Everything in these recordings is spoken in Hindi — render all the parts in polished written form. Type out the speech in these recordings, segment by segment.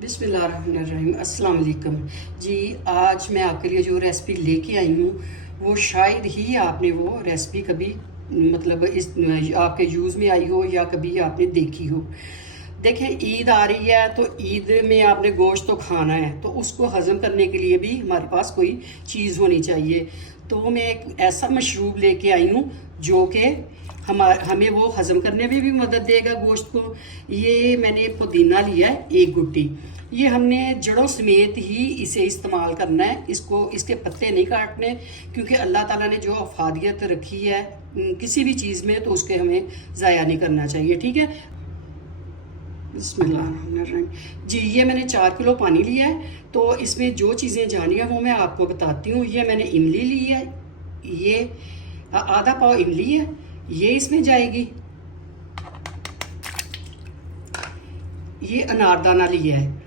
बिस्मिल्लाहिर्रहमानिर्रहीम अस्सलाम वालेकुम जी। आज मैं आपके लिए जो रेसिपी लेके आई हूँ वो शायद ही आपने वो रेसिपी कभी मतलब इस आपके यूज़ में आई हो या कभी आपने देखी हो। देखें, ईद आ रही है तो ईद में आपने गोश्त तो खाना है, तो उसको हज़म करने के लिए भी हमारे पास कोई चीज़ होनी चाहिए। तो मैं एक ऐसा मशरूब लेके आई हूँ जो कि हमें वो हज़म करने में भी मदद देगा गोश्त को। ये मैंने पुदीना लिया है 1 गुट्टी। ये हमने जड़ों समेत ही इसे इस्तेमाल करना है, इसको इसके पत्ते नहीं काटने, क्योंकि अल्लाह ताला ने जो अफादियत रखी है किसी भी चीज़ में तो उसके हमें ज़ाया नहीं करना चाहिए। ठीक है, बिस्मिल्लाहिर्रहमानिर्रहीम जी। ये मैंने 4 किलो पानी लिया है, तो इसमें जो चीज़ें जानी है वो मैं आपको बताती हूँ। ये मैंने इमली ली है, ये आधा पाव इमली है, ये इसमें जाएगी। ये अनारदाना लिया है,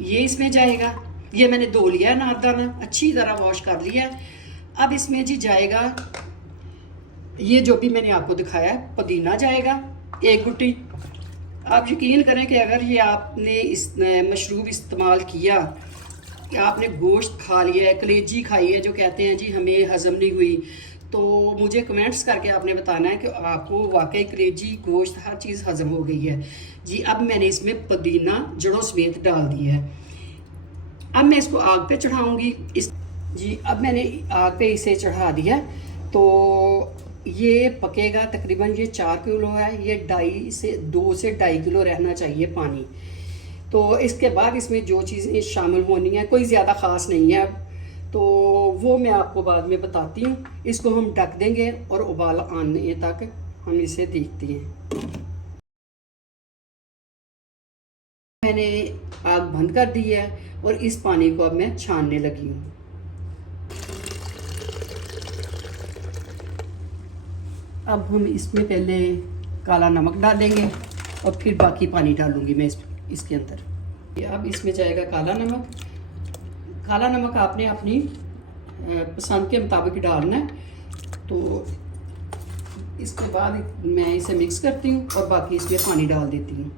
ये इसमें जाएगा। ये मैंने 2 लिया है अनारदाना, अच्छी तरह वॉश कर लिया है। अब इसमें जी जाएगा ये जो भी मैंने आपको दिखाया है, पुदीना जाएगा 1 गुट्टी। आप यकीन करें कि अगर ये आपने इस मशरूब इस्तेमाल किया कि आपने गोश्त खा लिया है, कलेजी खाई है, जो कहते हैं जी हमें हज़म नहीं हुई, तो मुझे कमेंट्स करके आपने बताना है कि आपको वाकई कलेजी गोश्त हर चीज़ हज़म हो गई है जी। अब मैंने इसमें पुदीना जड़ों समेत डाल दिया है। अब मैं इसको आग पे चढ़ाऊँगी जी। अब मैंने आग पे इसे चढ़ा दिया, तो ये पकेगा। तकरीबन ये 4 किलो है, ये 2 से 2.5 किलो रहना चाहिए पानी। तो इसके बाद इसमें जो चीज़ें शामिल होनी है कोई ज़्यादा ख़ास नहीं है, तो वो मैं आपको बाद में बताती हूँ। इसको हम ढक देंगे और उबाल आने तक हम इसे देखते हैं। मैंने आग बंद कर दी है और इस पानी को अब मैं छानने लगी हूँ। अब हम इसमें पहले काला नमक डालेंगे और फिर बाकी पानी डालूंगी मैं इसके अंदर। अब इसमें जाएगा काला नमक। काला नमक आपने अपनी पसंद के मुताबिक डालना है। तो इसके बाद मैं इसे मिक्स करती हूँ और बाकी इसमें पानी डाल देती हूँ।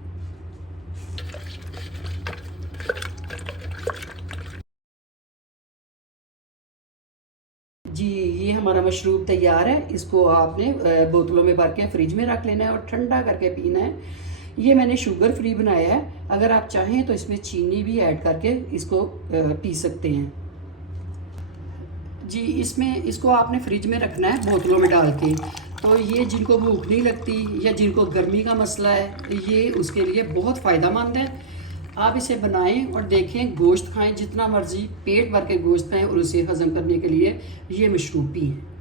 जी, ये हमारा मशरूब तैयार है। इसको आपने बोतलों में भर के फ्रिज में रख लेना है और ठंडा करके पीना है। ये मैंने शुगर फ्री बनाया है, अगर आप चाहें तो इसमें चीनी भी ऐड करके इसको पी सकते हैं जी। इसको आपने फ्रिज में रखना है बोतलों में डाल के। तो ये जिनको भूख नहीं लगती या जिनको गर्मी का मसला है, ये उसके लिए बहुत फ़ायदेमंद है। आप इसे बनाएं और देखें, गोश्त खाएं जितना मर्ज़ी, पेट भर के गोश्त खाएं और उसे हज़म करने के लिए ये मशरूब भी है।